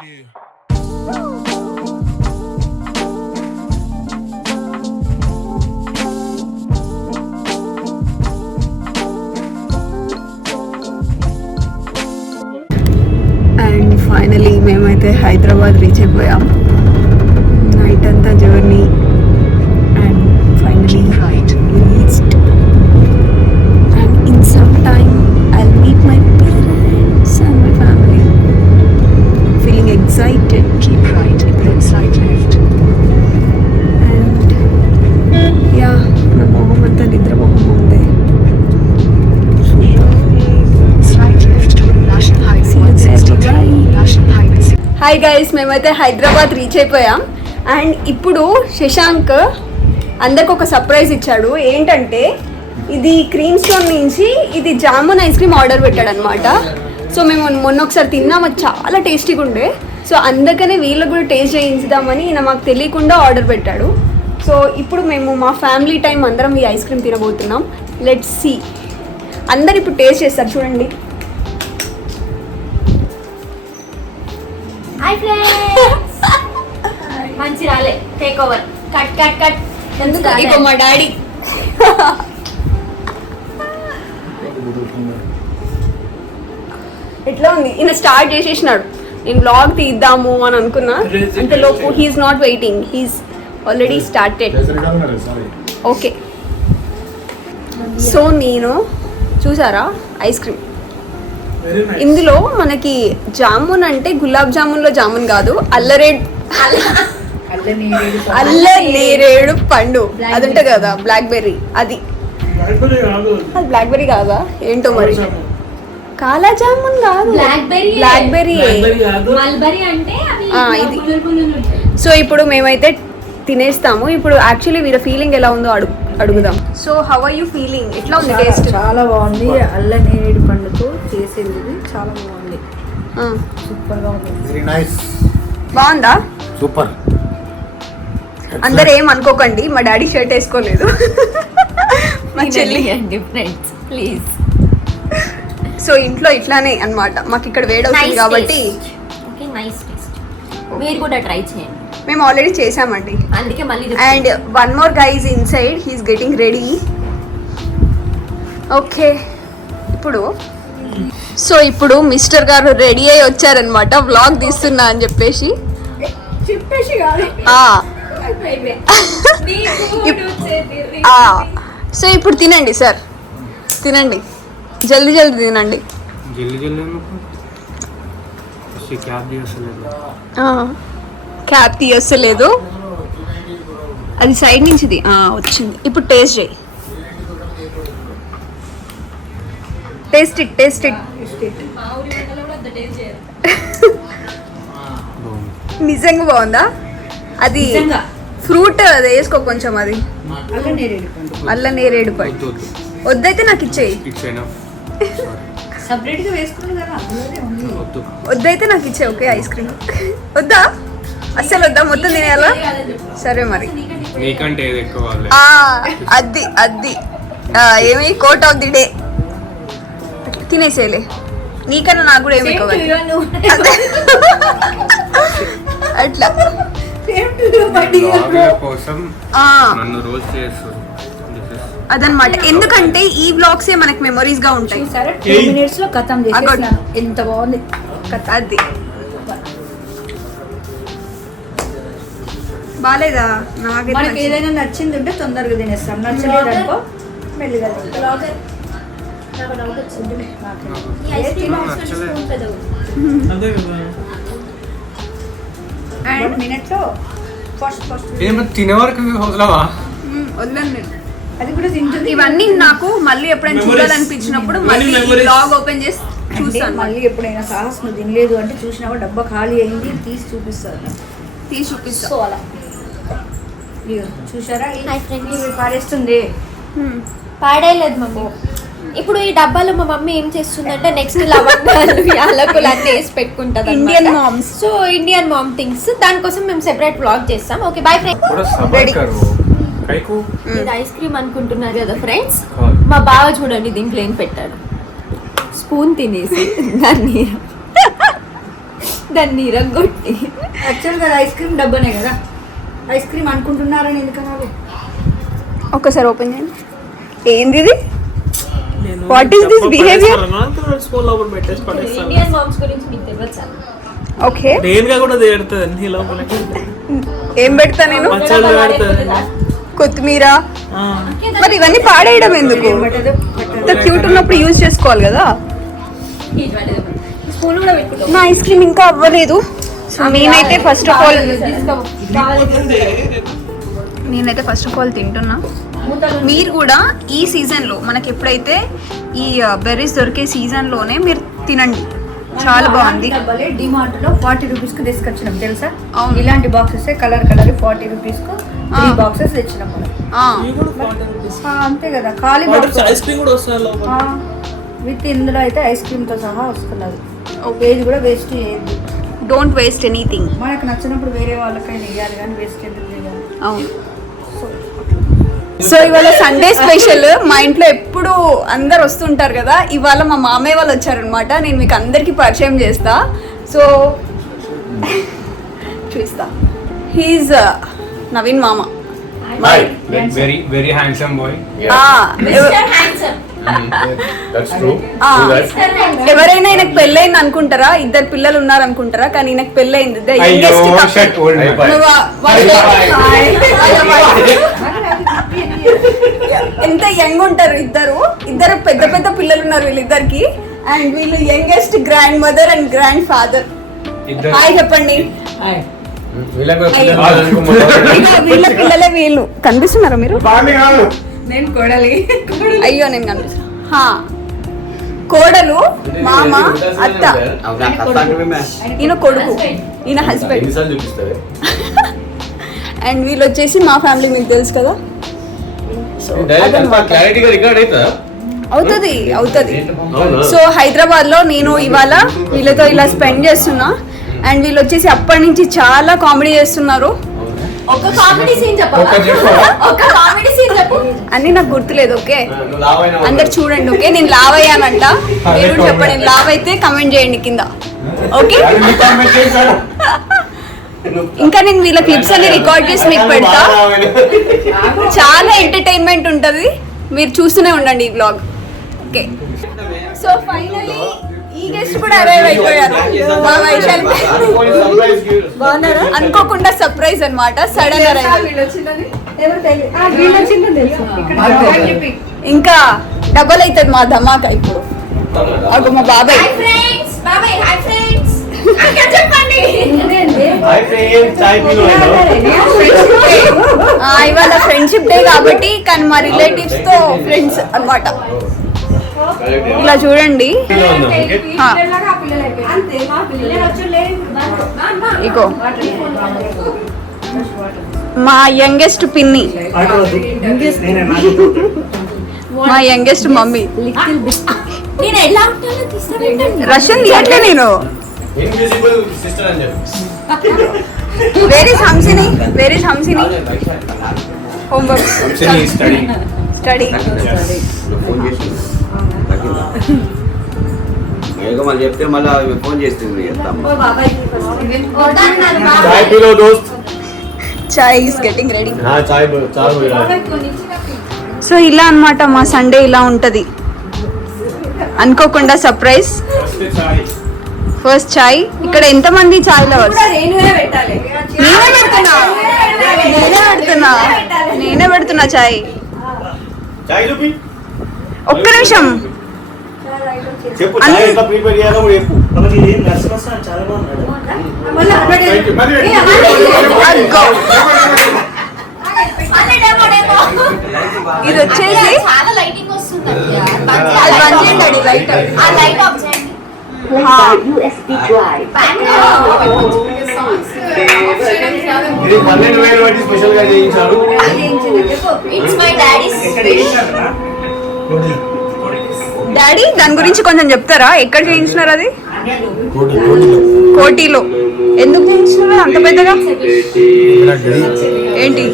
And finally మేమైతే Hyderabad reach అయిపోయాం. Night అంతా journey and finally reached. And in some time I'll meet my parents and my family. Feeling excited. Keep right, then slight left. And yeah, నా మొహం అంతా నిద్రమొహం ఉంది. Slight left to National Highway 163. National Highway 6. Hi guys, మేమైతే Hyderabad reach అయిపోయాం. And ఇప్పుడు శశాంక్ అందరికి ఒక surprise ఇచ్చాడు. ఏంటంటే ఇది క్రీమ్ స్టోన్ నుంచి ఇది జామున్ ఐస్ క్రీమ్ ఆర్డర్ పెట్టాడు అనమాట. సో మేము మొన్న ఒకసారి తిన్నాం, అది చాలా టేస్టీగా ఉండే. సో అందుకనే వీళ్ళకి కూడా టేస్ట్ చేయించుదామని ఈయన మాకు తెలియకుండా ఆర్డర్ పెట్టాడు. సో ఇప్పుడు మేము మా ఫ్యామిలీ టైం అందరం ఈ ఐస్ క్రీమ్ తినబోతున్నాం. Let's see. అందరు ఇప్పుడు టేస్ట్ చేస్తారు, చూడండి. Hi friends. మంచి రాలే, take over. Cut cut cut. ఎందుకు ఇగో మా డాడీ. ఎట్లా ఉంది? ఈయన స్టార్ట్ చేసేసినాడు. నేను బ్లాగ్ తీద్దాము అని అనుకున్నా, అంతలోపు he's not waiting, he's already started. Okay, so నేను చూసారా ఐస్ క్రీమ్. ఇందులో మనకి జామున్ అంటే గులాబ్ జామున్లో జామున్ కాదు, అల్ల నేరేడు పండు అది ఉంటుంది కదా, బ్లాక్బెర్రీ. అది బ్లాక్బెర్రీ కాదా ఏంటో మరి. కాలా జామున్ కాదు, బ్లాక్బెర్రీ. మల్బరీ అంటే ఇది. సో ఇప్పుడు మేమైతే తినేస్తాము. ఇప్పుడు యాక్చువల్లీ వీళ్ళ ఫీలింగ్ ఎలా ఉందో అడుగుదాం. So how are you feeling? ఎట్లా ఉంది టేస్ట్? చాలా బాగుంది. అల్ల నేరేడు పండుతో చేసేది ఇది చాలా బాగుంది. సూపర్ గా ఉంది. Very nice. బాగుందా? సూపర్. అందరు ఏం అనుకోకండి, మా డాడీ షర్ట్ వేసుకోలేదు. మా చెల్లి డిఫరెంట్ ప్లీజ్. సో ఇంట్లో ఇట్లానే అన్నమాట. మాకు ఇక్కడ వేడవుతుంది కాబట్టి. Okay, nice taste. మీరు కూడా ట్రై చేయండి. మేము ఆల్రెడీ చేసామండి. అందుకే మళ్ళీ and one more guys inside, he's getting ready. Okay, ఇప్పుడు మిస్టర్ గారు రెడీ అయ్యి వచ్చారనమాట, వ్లాగ్ తీస్తున్నా అని చెప్పేసి. సో ఇప్పుడు తినండి సార్, తినండి, జల్దీ జల్దీ తినండి. క్యాప్ తీయొస్తలేదు, అది సైడ్ నుంచిది వచ్చింది. ఇప్పుడు టేస్ట్ చేయి. Taste it. నిజంగా బాగుందా? అది ఫ్రూట్ అది వేసుకో కొంచెం. అది అల్ల నేరేడు పండు వద్దైతే నాకు ఇచ్చేయి. వద్దైతే నాకు ఇచ్చే. ఓకే, ఐస్ క్రీమ్ వద్దా? అస్సలు వద్దా? మొత్తం తినేయాలా? సరే మరి. అది ఏమి కోట్ ఆఫ్ ది డే తినేసేలే. నీకన్నా నాకు కూడా ఏమి ఎక్కువ అట్లా. అదనమాట. ఎందుకంటే ఈ బ్లాగ్స్ మనకి మెమరీస్ గా ఉంటాయి. 2 minutes లో ఖతం చేసేసాను. ఎంత బాగుంది అది. బాలేదా? మనకి ఏదైనా నచ్చింది ఉంటే తొందరగా తినేస్తాం, నచ్చలేదు అనుకో మెల్లిగా తింటాం. తినే వరకు వదలవా? వదలను నేను. అది కూడా తింటుంది. ఇవన్నీ నాకు మళ్ళీ ఎప్పుడైనా చూడాలనిపించినప్పుడు మళ్ళీ బ్లాగ్ ఓపెన్ చేసి చూస్తాను. మళ్ళీ ఎప్పుడైనా సాహస్ నువ్వు తినలేదు అంటే చూసినా డబ్బా ఖాళీ అయింది తీసి చూపిస్తాను. చూపిస్తా అలా చూసారా? Hi friends. పారేస్తుంది. పాడేయలేదు మమ్మీ. ఇప్పుడు ఈ డబ్బాలో మా మమ్మీ ఏం చేస్తుందంటే నెక్స్ట్ లవంగాలు యాలకులు అన్నీ వేసి పెట్టుకుంటుంది. Indian moms. So Indian mom things, దానికోసం మేము సెపరేట్ బ్లాగ్ చేస్తాం. Okay bye friends. ఇది ఐస్ క్రీమ్ అనుకుంటున్నారు కదా ఫ్రెండ్స్, మా బావ చూడండి దీంట్లో ఏం పెట్టాడు. స్పూన్ తినేసి దాన్ని ఇరగొట్టి. యాక్చువల్గా అది ఐస్ క్రీమ్ డబ్బానే కదా, ఐస్ క్రీమ్ అనుకుంటున్నారని ఎందుకన్నారు? ఒక్కసారి ఓపెన్ చేయండి. ఏంది ఇది? What is this behaviour? School లోపల పెట్టేసి పడేస్తాను. ఇండియన్ మామ్స్ గురించి మీకు తెలియదు. ఓకే, దేనిగా కూడా తీరుతుంది అన్ని లోపలికి. ఏం పెడతా నేను? మచ్చలు పెడుతుంది. కొత్తిమీర. మరి ఇవన్నీ పాడేయడం ఎందుకు? ఇంత క్యూట్ ఉన్నప్పుడు యూజ్ చేసుకోవాలి కదా. స్పూన్ కూడా పెట్టుకుంటాం. నా ఐస్ క్రీమ్ ఇంకా అవ్వలేదు. సో నేనైతే ఫస్ట్ ఆఫ్ ఆల్ తింటున్నా. మీరు కూడా ఈ సీజన్లో మనకి ఎప్పుడైతే ఈ బెర్రీస్ దొరికే సీజన్లోనే మీరు తినండి, చాలా బాగుంది. డిమార్ట్ లో 40 రూపీస్ కు తీసుకొచ్చినాం తెలుసా? అవును. ఇలాంటి బాక్సెస్ కలర్ 40 రూపీస్ కు 3 బాక్సెస్ తెచ్చినాం మనం. ఇవి కూడా 40 rupees. అంతే కదా, ఖాళీ బాక్స్ ఐస్ క్రీమ్ కూడా వస్తుంది లోపల. విత్ ఇందులో అయితే ఐస్ క్రీమ్ తో సహా వస్తున్నది. ఏది కూడా వేస్ట్ చేయద్దు. Don't waste anything. మనకు నచ్చినప్పుడు వేరే వాళ్ళకైనా ఇవ్వాలి కానీ వేస్ట్ ఎందుకు చేయాలి? అవును. సో ఇవాళ సండే స్పెషల్. మా ఇంట్లో ఎప్పుడు అందరు వస్తుంటారు కదా, ఇవాళ మా మామయ్య వాళ్ళు వచ్చారనమాట. నేను మీకు అందరికీ పరిచయం చేస్తా. సో చూస్తా, హీజ్ నవీన్ మామ. Hi, very very handsome boy. That's true. ఎవరైనా ఈయనకు పెళ్ళైంది అనుకుంటారా? ఇద్దరు పిల్లలు ఉన్నారు అనుకుంటారా? కానీ ఈయనకు పెళ్ళైంది. The youngest couple. ఎంత యంగ్ ఉంటారు ఇద్దరు పెద్ద పెద్ద పిల్లలు ఉన్నారు వీళ్ళిద్దరికి. అండ్ వీళ్ళు youngest grand mother and grand father. Hi చెప్పండి. వీళ్ళ పిల్లలే వీళ్ళు. కనిపిస్తున్నారా మీరు? నేను కొడాలి. అయ్యో నేను కనిపిస్తున్నా. కోడలు, మామ, అత్త. ఈయన కొడుకు, ఈయన హస్బెండ్. అండ్ వీళ్ళు వచ్చేసి మా ఫ్యామిలీ, మీకు తెలుసు కదా. అవుతుంది. సో హైదరాబాద్ లో నేను ఇవాళ వీళ్ళతో ఇలా స్పెండ్ చేస్తున్నా. అండ్ వీళ్ళు వచ్చేసి అప్పటి నుంచి చాలా కామెడీ చేస్తున్నారు. ఒక కామెడీ సీన్ చెప్పు. అన్ని నాకు గుర్తులేదు. ఓకే, అందరు చూడండి. ఓకే, నేను లావ్ అయ్యానంట. మీరు చెప్పండి, నేను లావ్ అయితే కమెంట్ చేయండి కింద. ఓకే, ఇంకా నేను వీళ్ళ క్లిప్స్ అన్ని రికార్డ్ చేసి మీకు పెడతా. చాలా ఎంటర్టైన్మెంట్ ఉంటుంది, మీరు చూస్తూనే ఉండండి ఈ బ్లాగ్. ఓకే, సో ఫైనల్లీ ఈ గెస్ట్ కూడా అరైవ్ అయిపోయారు. మా వైశాలి అనుకోకుండా సర్ప్రైజ్ అన్నమాట, సడన్ అరైవ్. ఇంకా డబల్ అవుతుంది మా ధమాకా ఇప్పుడు. అటు మా బాబాయ్. ఇవాళ ఫ్రెండ్షిప్ డే కాబట్టి, కానీ మా రిలేటివ్స్ తో ఫ్రెండ్స్ అన్నమాట. ఇలా చూడండి. ఇగో మా యంగెస్ట్ పిన్ని, మా యంగెస్ట్ మమ్మీ. రష్యన్ తీయట్లే నేను. Where is Hamsini? Homework study. మళ్ళీ చెప్తే మళ్ళీ ఫోన్ చేస్తుంది. చాయ్ ఈస్ గెటింగ్ రెడీ. సో ఇలా అన్నమాట మా సండే ఇలా ఉంటది. అనుకోకుండా సర్ప్రైజ్. ఫస్ట్ చాయ్. ఇక్కడ ఎంతమంది చాయ్ లవర్స్? నేనే పెడుతున్నా చాయ్. ఒక్క నిమిషం. ఇది వచ్చేసి స్పెషల్ గా చేయించారు. డాడీ దాని గురించి కొంచెం చెప్తారా? ఎక్కడ చేయించినారు అది? కోటిలో. ఎందుకు చేయించినారు అంత పెద్దగా? ఏంటి?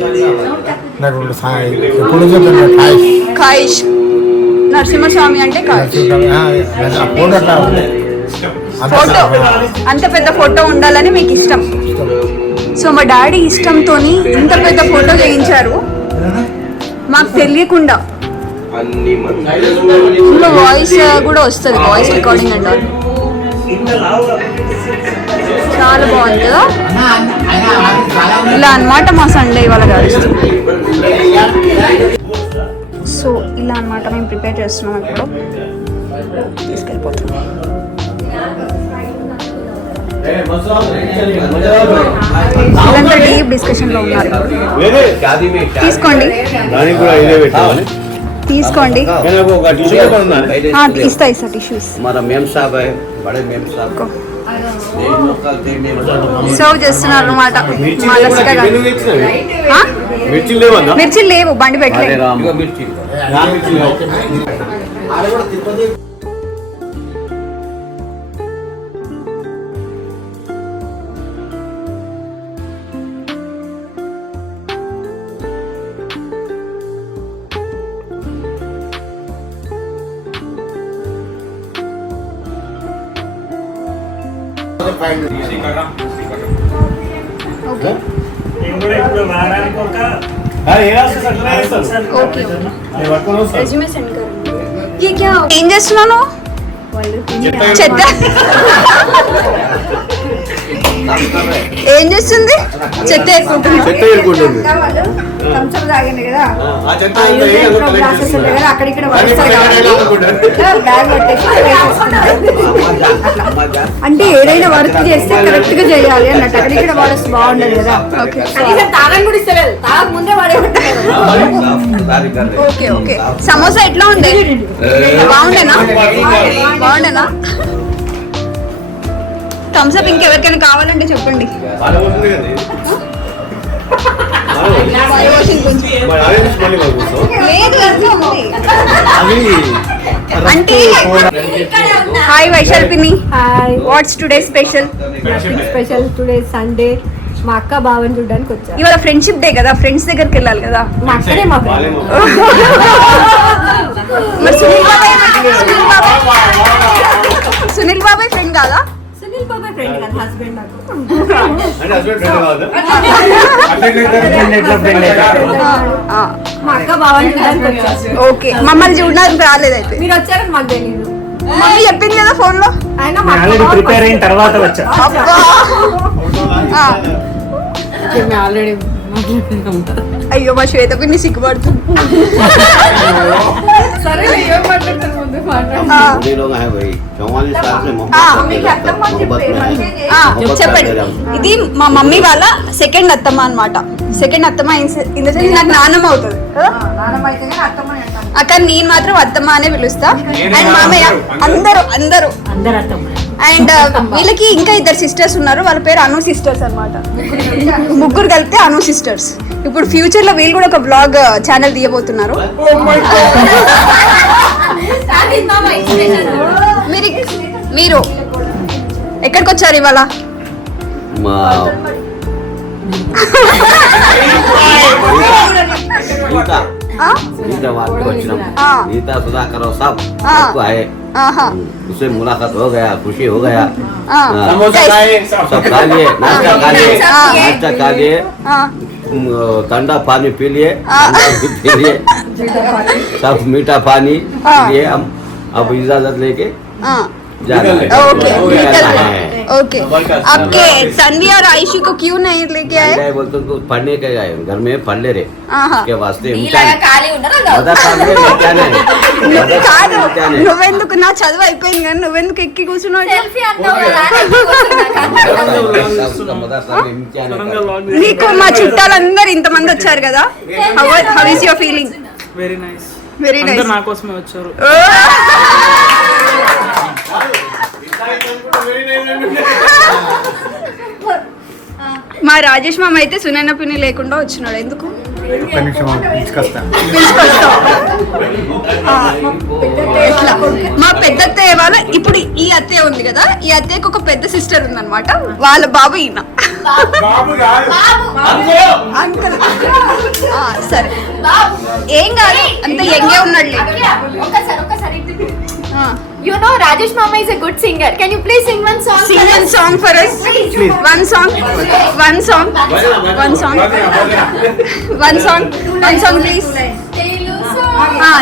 ఖాయిష్. నరసింహస్వామి అంటే ఖాయిష్. ఫోటో అంత పెద్ద ఫోటో ఉండాలని మీకు ఇష్టం. సో మా డాడీ ఇష్టంతో ఇంత పెద్ద ఫోటో చేయించారు మాకు తెలియకుండా. ఇందులో వాయిస్ కూడా వస్తుంది, వాయిస్ రికార్డింగ్ అంటారు. చాలా బాగుంది కదా. ఇలా అన్నమాట మా సండే ఇవాళ గడుస్తుంది. సో ఇలా అన్నమాట మేము ప్రిపేర్ చేస్తున్నాం. ఇప్పుడు తీసుకెళ్ళిపోతున్నాం. ఇదంతా డీప్ డిస్కషన్ లో ఉన్నారు. తీసుకోండి తీసుకోండి. ఇస్తా టిష్యూస్. సర్వ్ చేస్తున్నారు అన్నమాట. మిర్చి లేవు, బండి పెట్టలేదు. ఓకే ఓకే రెజ్యూమే సెండ్ కరండి. ఏం చేస్తున్నాను? చెత్త ఏం చేస్తుంది? చెత్త ఏరుకుంటుంది. అంటే ఏదైనా వర్క్ చేస్తే కరెక్ట్ గా చేయాలి అన్నట్టు. అక్కడిక్కడ వాడేస్తే బాగుండదు కదా. Okay okay. సమోసా ఎట్లా ఉంది? బాగుండేనా? బాగుండేనా? థమ్స్ అప్ ఇంకెవరికైనా కావాలంటే చెప్పండి. అంటే hi Vaishalpini. Hi. What's today special? Special today Sunday. మా అక్క బావని చూడడానికి వచ్చా. ఇవాళ ఫ్రెండ్షిప్ డే కదా, ఫ్రెండ్స్ దగ్గరికి వెళ్ళాలి కదా. మా అక్కనే మా ఫ్రెండ్. మరి సునీల్ బాబాయ్ ఫ్రెండ్ కాదా? సునీల్ బాబాయ్ ఫ్రెండ్ కదా, హస్బెండ్ నాకు. మా అక్క బావని చూడడానికి వచ్చా. ఓకే, మమ్మల్ని చూడడానికి రాలేదైతే. మీరు వచ్చారని మాకు తెలియదు. మమ్మీ చెప్పింది కదా ఫోన్ లో. ఆయన ప్రిపేర్ అయిన తర్వాత వచ్చా. ఆల్రెడీ అయ్యో మా శ్వేత పిన్ని సిగ్గుపడుతుంది. సరే ఏం మాట్లాడతారు ముందు చెప్పండి. ఇది మా మమ్మీ వాళ్ళ సెకండ్ అత్తమ్మ అన్నమాట. సెకండ్ అత్తమ్మ ఇన్ ద సెన్స్ నాకు నాన్నమ్మ అవుతుంది కదా. అక్కడ నేను మాత్రం అత్తమ్మ అనే పిలుస్తా. అండ్ మామయ్య అందరూ అందరూ అండ్ వీళ్ళకి ఇంకా ఇద్దరు సిస్టర్స్ ఉన్నారు. వాళ్ళ పేరు అను సిస్టర్స్ అన్నమాట. ముగ్గురు కలిపితే అను సిస్టర్స్. ఇప్పుడు ఫ్యూచర్ లో వీళ్ళు కూడా ఒక బ్లాగ్ ఛానల్ తీయబోతున్నారు. మీరు ఎక్కడికి వచ్చారు ఇవాళ? नीता सुधाकर सब आए, उससे मुलाकात हो गया, खुशी हो गया। सब खा लिए, नाश्ता खा लिए, नाश्ता खा लिए, ठंडा पानी पी लिए, सब मीठा पानी पी लिए। हम अब इजाजत लेके ओके ओके। आपके तन्वी और आयशु को क्यों नहीं लेके आए? बोलते तो पढ़ने के आए, घर में पढ़ ले रहे के वास्ते। నువ్వెందుకు? నా చదువు అయిపోయింది కానీ నువ్వెందుకు ఎక్కి కూర్చున్నావు? నీకు మా చుట్టాలందరూ ఇంతమంది వచ్చారు కదా. How is your feeling? Very nice. Very nice. నా కోసమే వచ్చారు. మా రాజేష్ మామ అయితే సునైన పిన్ని లేకుండా వచ్చినాడు. ఎందుకు? మా పెద్ద అత్తయ్య వాళ్ళ ఇప్పుడు ఈ అత్తయ్య ఉంది కదా, ఈ అత్తయ్యకి ఒక పెద్ద సిస్టర్ ఉందన్నమాట. వాళ్ళ బాబు ఈయన. అంకుల్. సరే ఏం కాదు, అంత యంగే ఉన్నాడు. You know Rajesh Mama is a good singer. Can you please sing one song? Sing one song for us. One song. One song. One song. One song. One song please.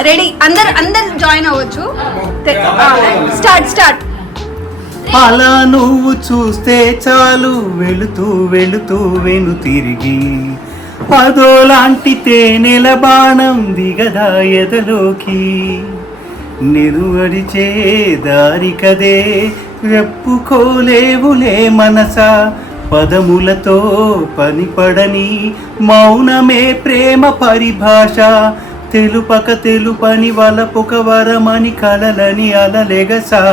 Ready అందరు join అవ్వచ్చు. Start. అలా నువ్వు చూస్తే చాలు వెళుతూ వెళుతూ వెను తిరిగి అదోలాంటి తేనెల బాణం దిగదా ఎదలోకి నిరువడిచే దారికదే వెప్పుకోలేవులే మనసా పదములతో పనిపడని మౌనమే ప్రేమ పరిభాష తెలుపక తెలుపని వలపొక వరమని కలలని అలలెగసా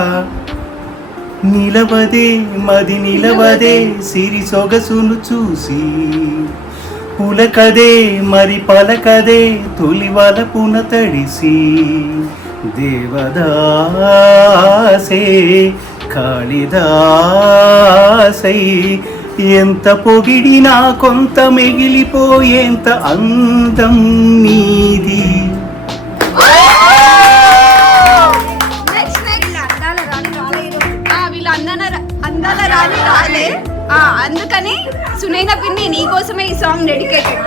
నిలవదే మది నిలవదే సిరి సొగసును చూసి పులకదే మరి పలకదే తొలి వలపున తడిసి దేవదాసే కాళిదాసై ఎంత పొగిడినా కొంత మిగిలిపోయేంత అందం నీది. అందాల రాని రాలే, అందుకని సునైనా పిన్ని నీకోసమే ఈ సాంగ్ డెడికేటెడ్.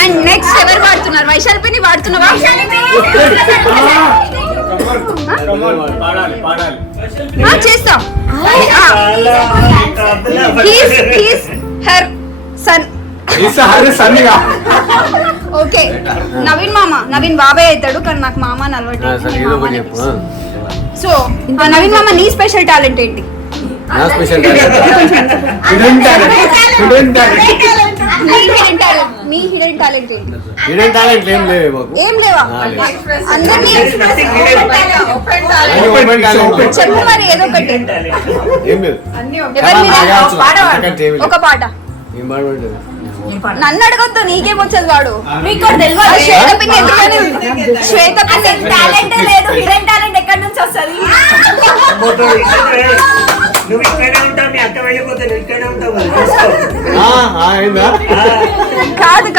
అండ్ నెక్స్ట్ ఎవరు పాడుతున్నారు? వైశాలి పిన్ని పాడుతున్నావా? చేస్తాం. Her son. ఓకే, నవీన్ బాబాయ్ అవుతాడు కానీ నాకు మామ అని అలవాటు. సో నవీన్ మామ నీ స్పెషల్ టాలెంట్ ఏంటి? మీ హిడెన్ టాలెంట్ ఏంటి? ఏం లేవా? అందరినీ చెప్పు మరి ఏదో ఒకటి. ఒక పాట. నన్ను అడగొద్దు, నీకేం వచ్చేది వాడు. శ్వేత పిన్ని ఎందుకని? శ్వేత పిన్ని టాలెంట్ లేదు, హిడెన్ టాలెంట్ ఎక్కడి నుంచి వస్తుంది? నువ్వు ఇక్కడే ఉంటావు, మీ అక్క వెళ్ళిపోతే నువ్వు ఇక్కడే ఉంటావు.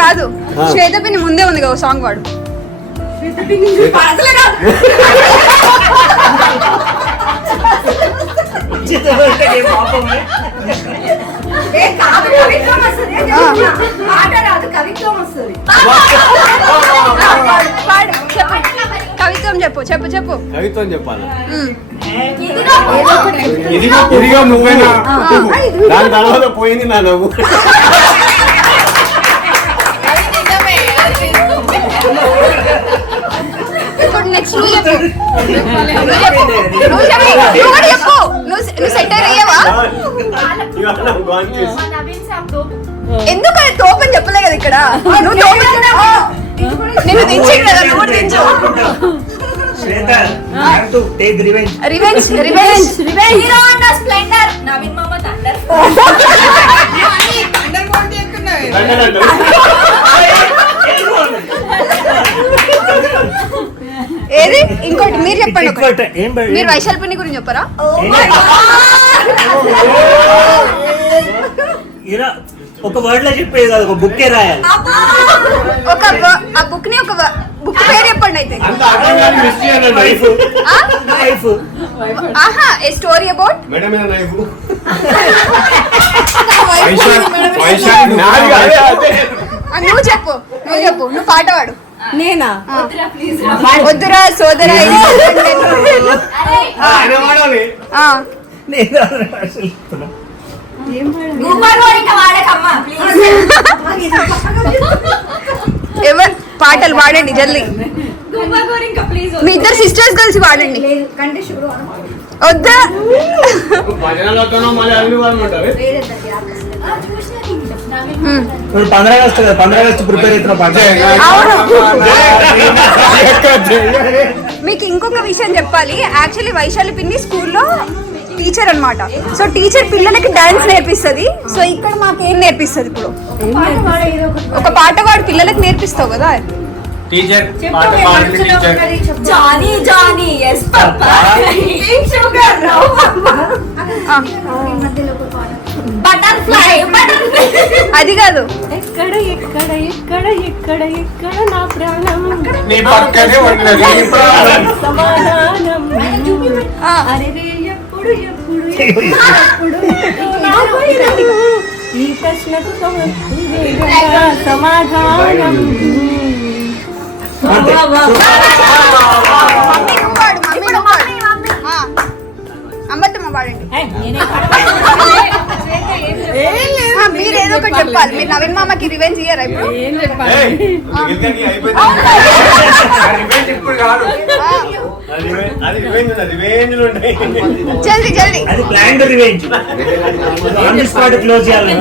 కాదు శ్వేత పిన్ని ముందే ఉంది కదా సాంగ్ వాడు. కవిత్వం చెప్పు. కవిత్వం చెప్పాలా? ఇదిగో నువ్వేనా? దాని తర్వాత పోయింది నా నవ్వు. నెక్స్ట్ నువ్వు చెప్పు. నువ్వు సెటర్ అయ్యావా? ఎందుకు అది తోపని చెప్పలే కదా ఇక్కడ. నువ్వు నేను దించి కదా, నువ్వు దించు. Revenge. Hero Honda Splendor. Naveen మామ థండర్. ఏది ఇంకోటి మీరు చెప్పండి. మీరు వైశాల్ పిన్ని గురించి చెప్పరా? ఒక వర్డ్ లో చెప్పేది కాదు, ఒక బుక్కే రాయాలి. ఆ బుక్ ని ఒక బుక్ పేరు చెప్పండి అయితే. ఆహా, ఏ స్టోరీ అబౌట్. నువ్వు చెప్పు. నువ్వు పాట పాడు. నేనా? వద్దురా సోదరా. ఎవరు పాటలు పాడండి జల్దీ. మీ ఇద్దరు సిస్టర్స్ కలిసి పాడండి. వద్దా? ఇప్పుడు 15 ఆగస్టు కదా, 15 ఆగస్టు ప్రిపేర్ అవుతున్న పాట. మీకు ఇంకొక విషయం చెప్పాలి. యాక్చువల్లీ వైశాలి పిన్ని స్కూల్లో టీచర్ అన్నమాట. సో టీచర్ పిల్లలకి డాన్స్ నేర్పిస్తుంది. సో ఇక్కడ మాకేం నేర్పిస్తుంది? ఇప్పుడు ఒక పాట పాడు, పిల్లలకి నేర్పిస్తావు కదా. టీచర్ పాట పాడండి teacher. Johnny Johnny yes papa. Butterfly అది కాదు. ఎక్కడ ఎక్కడ ఎక్కడ ఎక్కడ ఎక్కడ నా ప్రాణం నీ పక్కనే ఉన్నది నీ ప్రాణం. సమాధానం ఆ, అరే ఎప్పుడు ఎప్పుడు ఎప్పుడు ఈ ప్రశ్నకు సమాధానం మమ్మీ నువ్వు పాడు, మమ్మీ నువ్వు పాడు. ఆ, అమ్మత్తమ్మ పాడండి. ఆ, మీరు ఏదో ఒకటి చెప్పాలి. మీరు నవీన్ మామకి రివెంజ్ ఇయ్యరా ఇప్పుడు? ఏయ్, ఇంతకీ అయిపోయింది. అది revenge ఇప్పుడు కాదు. అది revenge ఉన్నది, revenge లు ఉన్నాయి. జల్దీ జల్దీ. అది plan revenge on the spot close చేయాలి.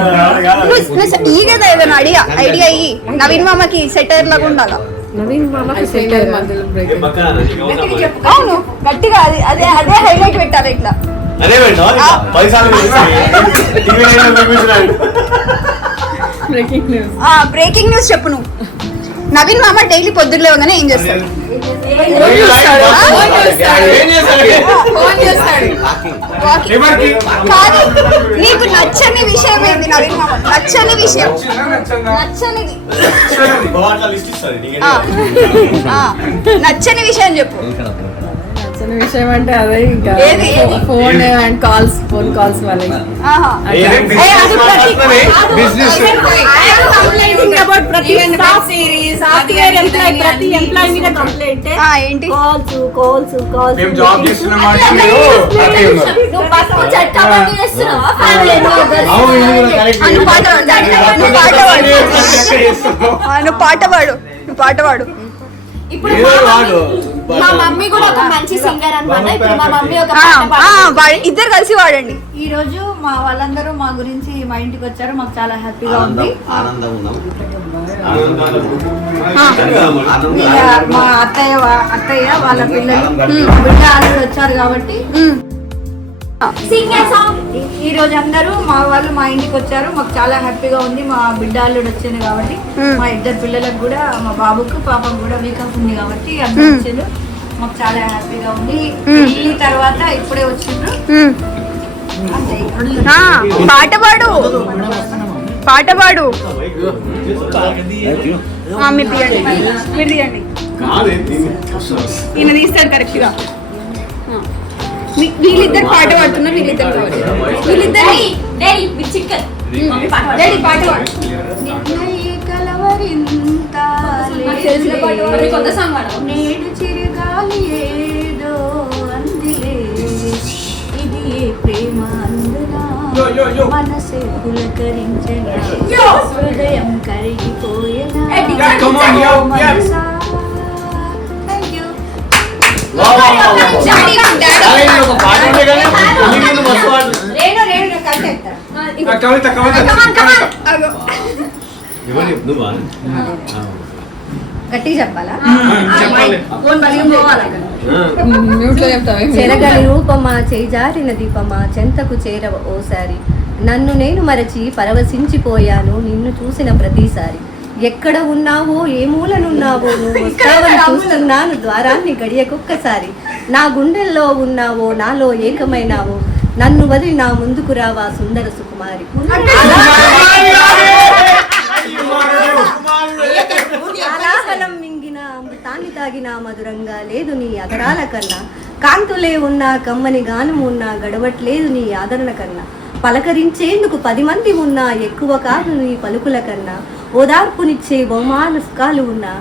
ఈ కదా ఏదైనా ఐడియా ఇయ్యి. నవీన్ మామకి సెటర్ లాగా ఉండాలా? నవీన్ మామకి సెట్ ఏ పక్కన నీకు అవసరం లేదు. అవును, గట్టిగా అదే అదే అదే హైలైట్ పెట్టాలి ఇట్లా. అదే పెట్టాలి. 10 సార్లు టీవీ నైన్ చూపిస్తున్నాడు. Breaking news. బ్రేకింగ్ న్యూస్ చెప్పు నువ్వు. నవీన్ మామ డైలీ పొద్దున్న లేవగానే ఏం చేస్తాడు? ఎవరికి? కాదు, నీకు నచ్చని విషయం ఏంది నవీన్ మామ? నచ్చని విషయం, నచ్చనిది. అట్లా లిస్ట్ ఇస్తుంది నీకు. ఆ, నచ్చని విషయం చెప్పు. నచ్చిన విషయం అంటే అదే ఇంకా ఏది? ఫోన్ అండ్ ఫోన్ కాల్స్ వాళ్ళకి ఆహా. ఏదేం business అట్లనే business. ప్రతి ఎంప్లాయీ మీద కంప్లైంట్ ఆ, ఏంటి? కాల్స్ మేము జాబ్ చేస్తున్నాం అంటే మీరు హ్యాపీ ఉన్నారు. నువ్వు బస్సు చట్టమని చేస్తున్నావా ఫ్యామిలీ అవును, ఇది కూడా correct. నువ్వు పాట పాడు. నువ్వు పాట పాడు. నువ్వు పాట పాడు. నువ్వు పాట పాడు. ఇప్పుడు ఏదో వాడు. మా మమ్మీ కూడా ఒక మంచి సింగర్ అన్నమాట. ఇప్పుడు మా మమ్మీ ఒక ఆ, పాట పాడుతుంది. ఇద్దరు కలిసి వాడండి. ఈ రోజు మా వాళ్ళందరూ మా గురించి మా ఇంటికి వచ్చారు. మాకు చాలా హ్యాపీగా ఉంది. ఆనందం ఉన్నాం. ఇక మా అత్తయ్య వాళ్ళ పిల్లలు మా బిడ్డ ఆల్రెడీ వచ్చారు కాబట్టి Sing a song. ఈ రోజు అందరూ మా వాళ్ళు మా ఇంటికి వచ్చారు. మాకు చాలా హ్యాపీగా ఉంది. మా బిడ్డ అల్లుడు వచ్చింది కాబట్టి మా ఇద్దరు పిల్లలకు కూడా, మా బాబుకు పాపకు కూడా వీకప్ ఉంది కాబట్టి అందరూ వచ్చారు. మాకు చాలా హ్యాపీగా ఉంది. ఈ తర్వాత ఇప్పుడే వచ్చిండ్రు. అంతే. ఆ, పాట పాడు. పాట పాడు. మీ తీయండి, మీరు తీయండి. ఈయన తీస్తారు కరెక్ట్గా. వీళ్ళిద్దరు పాట పాడుతున్నారు. వీళ్ళిద్దరు Daddy, Daddy, with chicken. Mummy పాట పాడు. డాడీ పాట పాడు. కలవరింత తెలిసిన పాట పాడు. కొత్త సాంగ్ పాడు. నేడు చిరుగాలి ఏదో అందిలే, ఇది ఏ ప్రేమ అందునా మనసే పులకరించనా, హృదయం కరిగిపోయేనా. Yeah, come on, yo, yeah. Thank you. అలాగే ఒక పాట ఉండే కానీ నీకు మస్తు పాట. కవిత ఎవరు నువ్వా? గట్టిగా చెప్పాలా? చెప్పాలి. మ్యూట్ లో చెప్తావే. చెరగని రూపమా చేజారిన దీపమా చెంతకు చేరవ ఓసారి, నన్ను నేను మరచి పరవశించిపోయాను నిన్ను చూసిన ప్రతిసారి, ఎక్కడ ఉన్నావో ఏ మూలనున్నావో నువ్వు వస్తావని చూస్తున్నాను ద్వారాన్ని గడియకొక్కసారి, నా గుండెల్లో ఉన్నావో నాలో ఏకమైనావో నన్ను వదిలి నా ముందుకు రావా సుందర సుకుమారి. అలాహలం మింగిన అమృతాన్ని తాగిన మధురంగా లేదు నీ అగరాల కన్నా, కాంతులే ఉన్నా కమ్మని గానం ఉన్నా గడవట్లేదు నీ ఆదరణ కన్నా, పలకరించేందుకు 10 మంది ఉన్నా ఎక్కువ కాదు నీ పలుకుల కన్నా, ఓదార్పునిచ్చే బహుమానస్కాలు ఉన్నా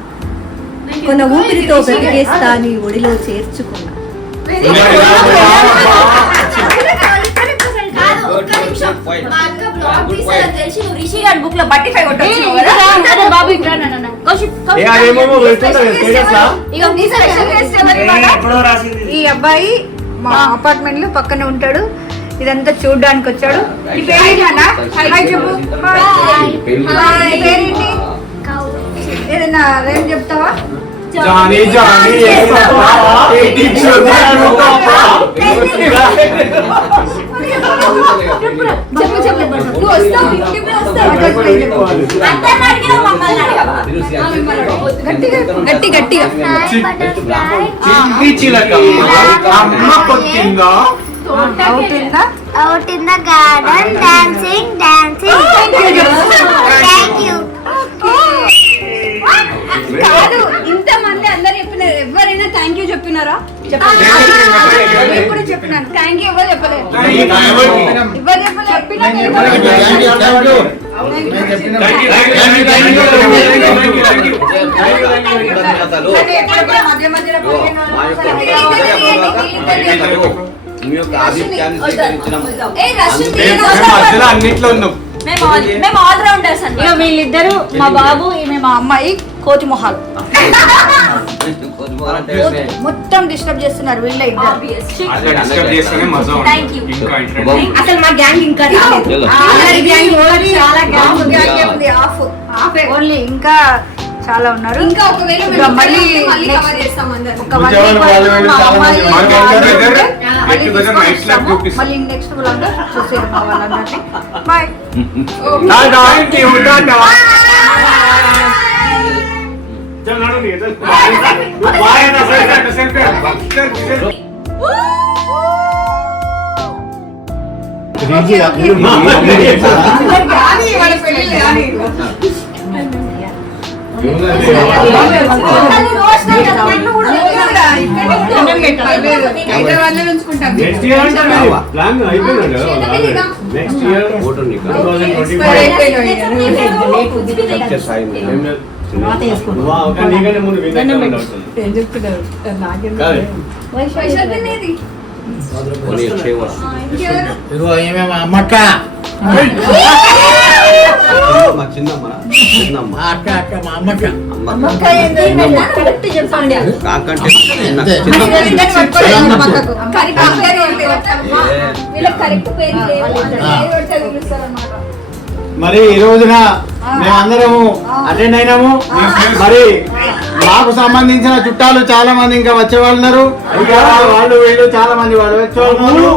కొన్న ఊపిరితో బ్రతికేస్తా నీ ఒడిలో చేర్చుకున్నా. కాదు, ఒక్క నిమిషం. మా అక్క బ్లాగ్ తీసేదని తెలిసి నువ్వు రిషి గారి బుక్ లో బట్టి ఫై కొట్టొచ్చినావు కదా? బాబు ఇక్కడ ఏ అదేమో వెళ్తుంటా స్టేటస్ లా. ఇక నీ సెలక్షన్ చేస్తే ఎవరి మాట? ఎప్పుడో రాసింది. ఈ అబ్బాయి మా అపార్ట్మెంట్ లో పక్కనే ఉంటాడు. ఇదంతా చూడడానికి వచ్చాడు. ఈ పేరేంటి అన్న? హాయ్ చెప్పు. నీ పేరేంటి? ఏదైనా రేం చెప్తావా? జానీ జానీ ఏ సపా ఏ టీచర్ దాను తపా. చెప్పు చెప్పు. నువ్వు వస్తావు, ఇంటికి వస్తావు. అందరిని అడిగినావు, మమ్మల్ని అడగవా? గట్టిగా చిట్టి చిలక అమ్మ కొట్టిందా Out in the garden, dancing. Thank you. కాదు ఇంతమంది అందరు చెప్పినారు, ఎవరైనా థ్యాంక్ యూ చెప్పినారా? ఎప్పుడు చెప్పినాను థ్యాంక్ యూ, ఎవరు చెప్పలేదు. ఎవరు అన్నిట్లో ఉన్నాం మేము ఆల్ రౌండర్స్ అండి. వీళ్ళిద్దరు మా బాబు, ఈమె మా అమ్మాయి కోతి మొహాలు మొత్తం డిస్టర్బ్ చేస్తున్నారు వీళ్ళ ఇద్దరు. అసలు మా గ్యాంగ్ ఇంకా ఓన్లీ ఇంకా చాలా ఉన్నారు. ఇంకా ఒకవేళ ఇంకా మళ్ళీ మళ్ళీ కవర్ చేస్తాం అందరం. ఒక 1 week మా అమ్మాయి మళ్ళీ నెక్స్ట్ వాళ్ళందరూ చూసేది మా వాళ్ళందరినీ. బాయ్. అమ్మక్క చిన్నమ్మ అక్క మా అమ్మక్క మరి ఈ రోజున మేమందరము అటెండ్ అయినాము. మరి మాకు సంబంధించిన చుట్టాలు చాలా మంది ఇంకా వచ్చేవాళ్ళు ఉన్నారు. ఇంకా వాళ్ళు వీళ్ళు చాలా మంది వాళ్ళు వచ్చేవాళ్ళు ఉన్నారు.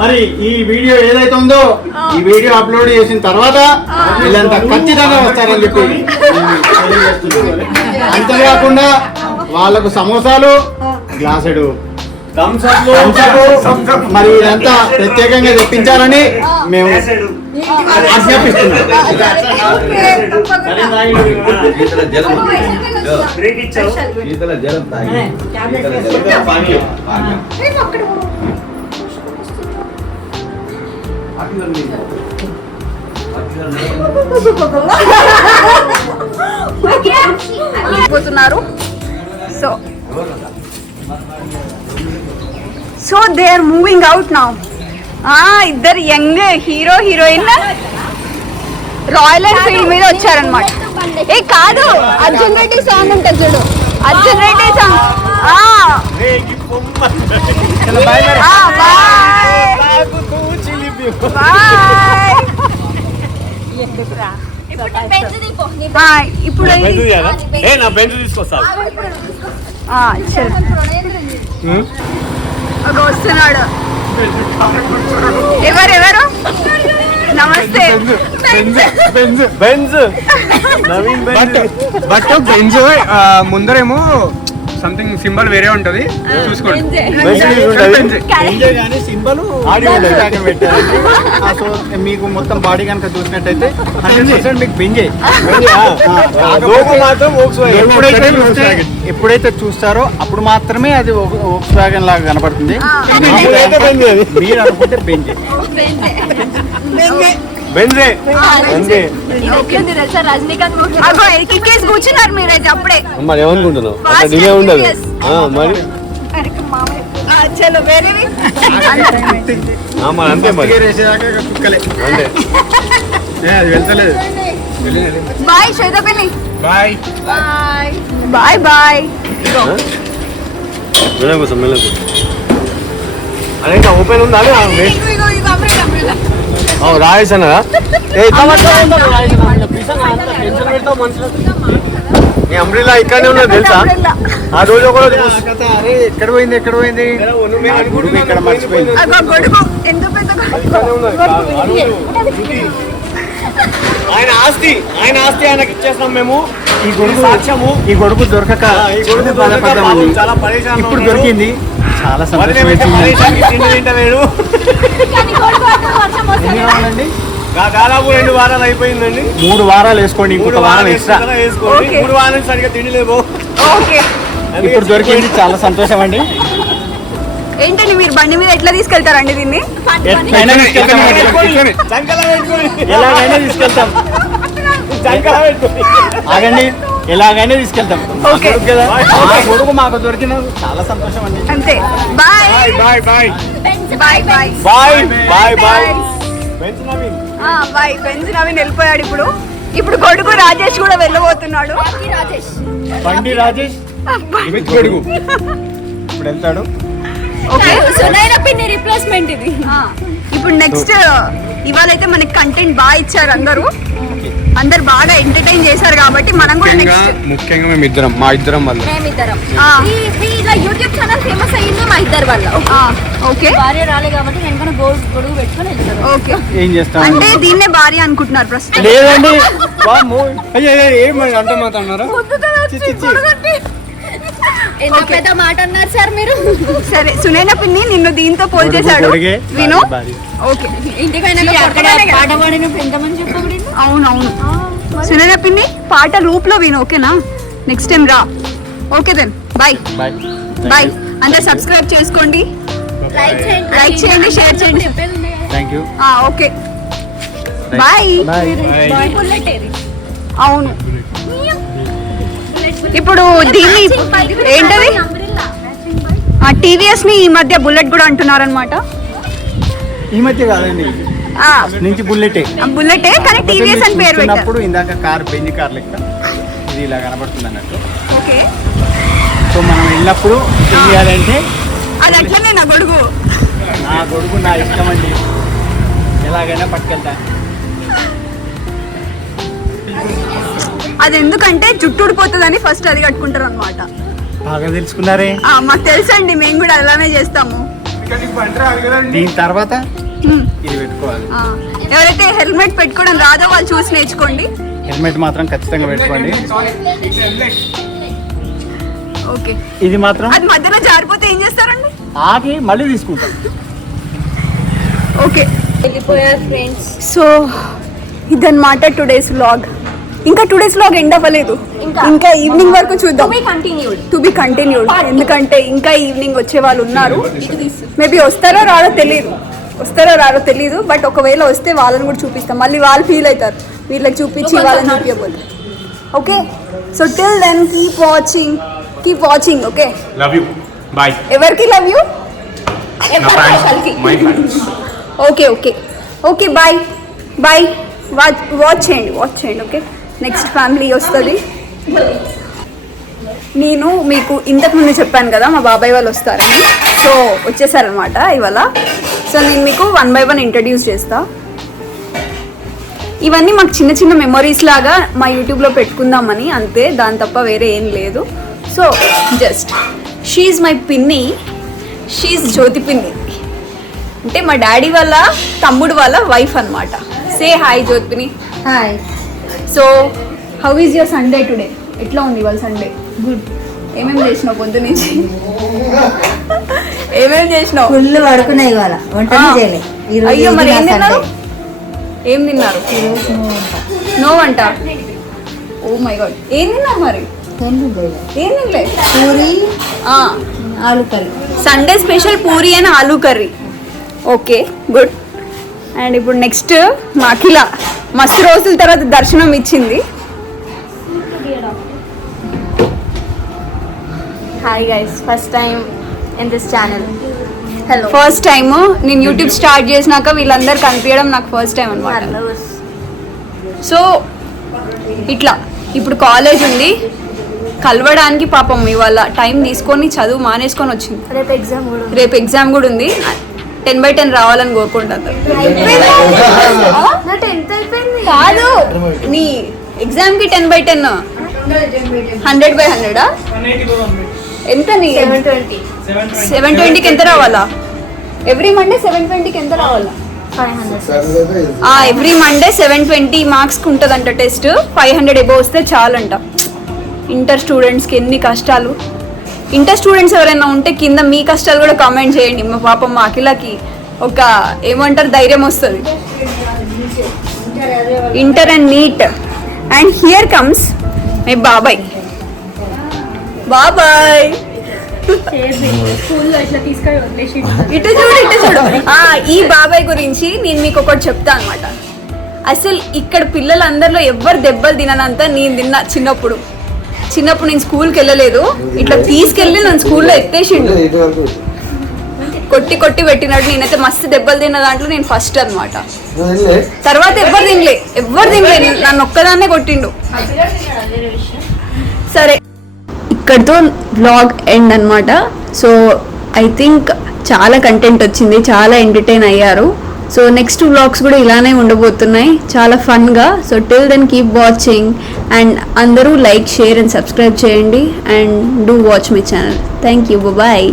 మరి ఈ వీడియో ఏదైతే ఉందో ఈ వీడియో అప్లోడ్ చేసిన తర్వాత వీళ్ళంతా ఖచ్చితంగా వస్తారని చెప్పి అంతేకాకుండా వాళ్ళకు సమోసాలు, గ్లాసుడు మరి ఇదంతా ప్రత్యేకంగా తెప్పించాలని మేము ఆజ్ఞాపిస్తున్నాం. పోతున్నారు. So they are moving out now. ఇద్దరు young hero heroine Royal Enfield మీద వచ్చారనమాట. ఏ కాదు, అర్జున్ రెడ్డి సాంగ్ ఉంటుంది చూడు, అర్జున్ రెడ్డి సాంగ్. ఇప్పుడు వస్తున్నాడు. ఎవరెవరు? నమస్తే. బట్ బెంజ్ ముందరేమో సంథింగ్ సింబల్ వేరే ఉంటది, చూసుకోండి. సింబల్ సో మీకు మొత్తం బాడీ కనుక చూసినట్టయితే 100% మీకు బెంజే. ఎప్పుడైతే చూస్తారో అప్పుడు మాత్రమే అది వోక్స్ వ్యాగన్ లాగా కనపడుతుంది. మీరు అనుకుంటే బెంజే. రజనీకాంత్ కూర్చున్నారు మీరైతే అప్పుడే. మరి ఏమనుకుంటున్నావు? ఉండదు మరి చలో వేరే అంతే మరి కుక్కలే అది వెళ్తలేదు. Bye Shwetapalli. Bye bye bye. కోసం అదే ఓపెన్ ఉందా? రాయేష్ అన్నదా? మీ అంబ్రిల్లా ఇక్కడనే ఉన్నది తెలుసా? ఆ రోజు ఒక రోజు ఎక్కడ పోయింది ఇక్కడ మర్చిపోయింది. గొడుగు ఎంత పెద్ద ఆయన ఆస్తి ఆయనకి ఇచ్చేస్తాం మేము. ఈ గొడుగు సాక్ష్యము. ఈ గొడుగు దొరకక ఈ గొడుగు బాధపడ్డామండి. చాలా పరేషాన్ ఇప్పుడు దొరికింది, చాలా సంతోషం వేసింది. తింటలేడు. ఎన్ని కావాలండి? దాదాపు 2 వారాలు అయిపోయిందండి. 3 వారాలు వేసుకోండి, ఇంకొక వారం ఎక్స్ట్రా. వేసుకోండి. Okay. 3 వారాలు సరిగ్గా తినలేవు. ఓకే. ఇప్పుడు దొరికింది, చాలా సంతోషం అండి. ఏంటండి మీరు బండి మీద ఎట్లా తీసుకెళ్తారండి దీన్ని? ఎట్లయినా తీసుకెళ్తామండి. చంకలా పెట్టుకొని. ఎలాగైనా తీసుకెళ్తాం. చంకలా పెట్టుకొని. ఆగండి, ఎలాగైనా తీసుకెళ్తాం. ఓకే. కదా ఆ గొడుగు మాకు దొరికిన చాలా సంతోషం అండి. అంతే. Bye bye bye bye bye bye bye bye. Bench Naveen. Bye. Benz Naveen వెళ్ళిపోయాడు. ఇప్పుడు కొడుకు రాజేష్ కూడా వెళ్ళబోతున్నాడు. బండి రాజేష్ గొడుగు. ఇప్పుడు వెళ్తాడు. ఓకే. సునైనా పిన్ని రిప్లేస్మెంట్ ఇది. ఇప్పుడు నెక్స్ట్ ఇవాళైతే మనకి కంటెంట్ బాగా ఇచ్చారు అందరు బాగా ఎంటర్టైన్ చేశారు కాబట్టి మనం కూడా నెక్స్ట్ ముఖ్యంగా మా ఇద్దరం వల్ల మేమిద్దరం ఇలా యూట్యూబ్ ఛానల్ ఫేమస్ అయ్యింది మా ఇద్దరు వల్ల. ఓకే. భార్య రాలే కాబట్టి వెనకన గొడుగు పెట్టుకొని వెళ్తారు. ఓకే. ఏం చేస్తాం అంటే దీన్నే భార్య అనుకుంటున్నారు ప్రస్తుతం. లేదండి. ఏమని అంట మాట్లాడున్నారా? ఎంత పెద్ద మాట అన్నారు సార్ మీరు. సరే, సునైనా పిన్ని నిన్ను దీంతో పోల్ చేశాడు గొడుగే, విను. భార్య. ఓకే. ఇంటికి పాట పాడిన ఎంతమంది చెప్పండి. అవునవును. సునైనా పిన్ని పాట లూప్ లో విను. ఓకేనా? నెక్స్ట్ టైం రా. Okay then bye bye bye. అందరు సబ్స్క్రైబ్ చేసుకోండి, లైక్ చేయండి, షేర్ చేయండి. Thank you. Okay bye. అవును. ఇప్పుడు దీన్ని ఏంటది టీవీఎస్ ని ఈ మధ్య బుల్లెట్ కూడా అంటున్నారనమాట. ఈ మధ్య కాదండి, నుంచి బుల్లెటే. బుల్లెటే కానీ టీవీఎస్ అని పేరు పెట్టారు. చూస్తున్నప్పుడు ఇందాక కార్ బెంజ్ కార్ లెక్క ఇది ఇలా కనబడుతుంది అన్నట్టు. ఓకే. సో మనం వెళ్ళినప్పుడు ఏం చేయాలంటే, అది అట్లనే నా గొడుగు. నా గొడుగు నా ఇష్టం అండి, ఎలాగైనా పట్టుకెళ్తా. అది ఎందుకంటే జుట్టు ఊడిపోతుందని ఫస్ట్ అది కట్టుకుంటారు అనమాట. బాగా తెలుసుకున్నారే. మాకు తెలుసండి, మేము కూడా అలానే చేస్తాము. దీని తర్వాత ఇది పెట్టుకోవాలి. ఎవరైతే హెల్మెట్ పెట్టుకోవడం రాదో వాళ్ళు చూసి నేర్చుకోండి. హెల్మెట్ మాత్రం ఖచ్చితంగా పెట్టుకోండి. ఓకే. ఇది మాత్రం అది మధ్యలో జారిపోతే ఏం చేస్తారండి? ఆగి మళ్ళీ తీసుకుంటాం. ఓకే. వెళ్ళిపోయారు ఫ్రెండ్స్. సో ఇదన్నమాట టుడేస్ వ్లాగ్. ఇంకా టుడేస్ వ్లాగ్ ఎండ్ అవ్వలేదు, ఇంకా ఈవినింగ్ వరకు చూద్దాం. To be continued. ఎందుకంటే ఇంకా ఈవినింగ్ వచ్చే వాళ్ళు ఉన్నారు. మేబీ వస్తారో రారో తెలియదు. బట్ ఒకవేళ వస్తే వాళ్ళని కూడా చూపిస్తాం. మళ్ళీ వాళ్ళు ఫీల్ అవుతారు, వీళ్ళకి చూపించి వాళ్ళని చూపించబోదు. Okay. So till then keep watching. Okay. Love you. Bye. ఎవరికి love you? Okay okay okay. Bye bye. Watch చేయండి. ఓకే. నెక్స్ట్ ఫ్యామిలీ వస్తుంది. నేను మీకు ఇంతకుముందు చెప్పాను కదా మా బాబాయ్ వాళ్ళు వస్తారని. సో వచ్చేసారనమాట ఇవాళ. సో నేను మీకు 1 by 1 ఇంట్రడ్యూస్ చేస్తా. ఇవన్నీ మాకు చిన్న చిన్న మెమొరీస్ లాగా మా యూట్యూబ్లో పెట్టుకుందామని అంతే, దాని తప్ప వేరే ఏం లేదు. సో జస్ట్ షీఈ్ మై పిన్ని, షీఈ్ జ్యోతి పిన్ని. అంటే మా డాడీ వాళ్ళ తమ్ముడు వాళ్ళ వైఫ్ అనమాట. సే హాయ్ జ్యోతి పిన్ని. Hi. So how is your Sunday today? ఎట్లా ఉంది ఇవాళ సండే? గుడ్. ఏమేమి చేసినావు పొద్దు నుంచి? ఏమేమి చేసినావు? ఫుల్ పడుకున్నాయి ఇవాళ, వంటనే చేయలే. అయ్యో, మరి ఏం తిన్నారు? నో వంట. Oh my God. ఏం తిన్నారు మరి? ఏం తినలే? Puri, aloo curry. Sunday special puri and aloo curry. Okay, good. And ఇప్పుడు నెక్స్ట్ మా అఖిల మస్తు రోజుల తర్వాత దర్శనం ఇచ్చింది. Hi guys, first time in this channel. Hello. First time నేను యూట్యూబ్ స్టార్ట్ చేసినాక వీళ్ళందరూ కనిపించడం నాకు ఫస్ట్ టైం అనమాట. సో ఇట్లా ఇప్పుడు కాలేజ్ ఉంది, కలవడానికి పాపం ఇవాళ టైం తీసుకొని చదువు మానేసుకొని వచ్చింది. రేపు ఎగ్జామ్ కూడా ఉంది. 10 by 10 రావాలని కోరుకుంటాను. కాదు, నీ ఎగ్జామ్ కి 10 by 10 100 by 100 ఎంత? నీ 720కి ఎంత రావాలా? ఎవ్రీ మండే 720కి ఎంత రావాలా? ఎవ్రీ మండే 720 మార్క్స్కి ఉంటుందంట టెస్ట్. 500 ఎబో వస్తే చాలంట. ఇంటర్ స్టూడెంట్స్కి ఎన్ని కష్టాలు. ఇంటర్ స్టూడెంట్స్ ఎవరైనా ఉంటే కింద మీ కష్టాలు కూడా కామెంట్ చేయండి. మా పాపం మా అఖిలకి ఒక ఏమంటారు ధైర్యం వస్తుంది. Inter and NEET. And here comes my బాబాయ్. బాబాయ్ ఇటు చూడు. ఈ బాబాయ్ గురించి నేను మీకు ఒకటి చెప్తా అనమాట. అసలు ఇక్కడ పిల్లలందరిలో ఎవ్వరు దెబ్బలు తిననంత నేను తిన్నా. చిన్నప్పుడు నేను స్కూల్కి వెళ్ళలేదు, ఇట్లా తీసుకెళ్ళి నన్ను స్కూల్లో ఎత్తేసిండు. కొట్టి పెట్టినట్టు. నేనైతే మస్తు దెబ్బలు తిన్న దాంట్లో నేను ఫస్ట్ అనమాట. తర్వాత ఎవ్వరు తినలే, నన్ను ఒక్కదాన్నే కొట్టిండు. సరే, ఇక్కడితో వ్లాగ్ ఎండ్ అనమాట. సో ఐ థింక్ చాలా కంటెంట్ వచ్చింది, చాలా ఎంటర్టైన్ అయ్యారు. సో నెక్స్ట్ వ్లాగ్స్ కూడా ఇలానే ఉండబోతున్నాయి, చాలా ఫన్గా. So till then keep watching and అందరూ లైక్, షేర్ అండ్ సబ్స్క్రైబ్ చేయండి and do watch my channel. Thank you, bye.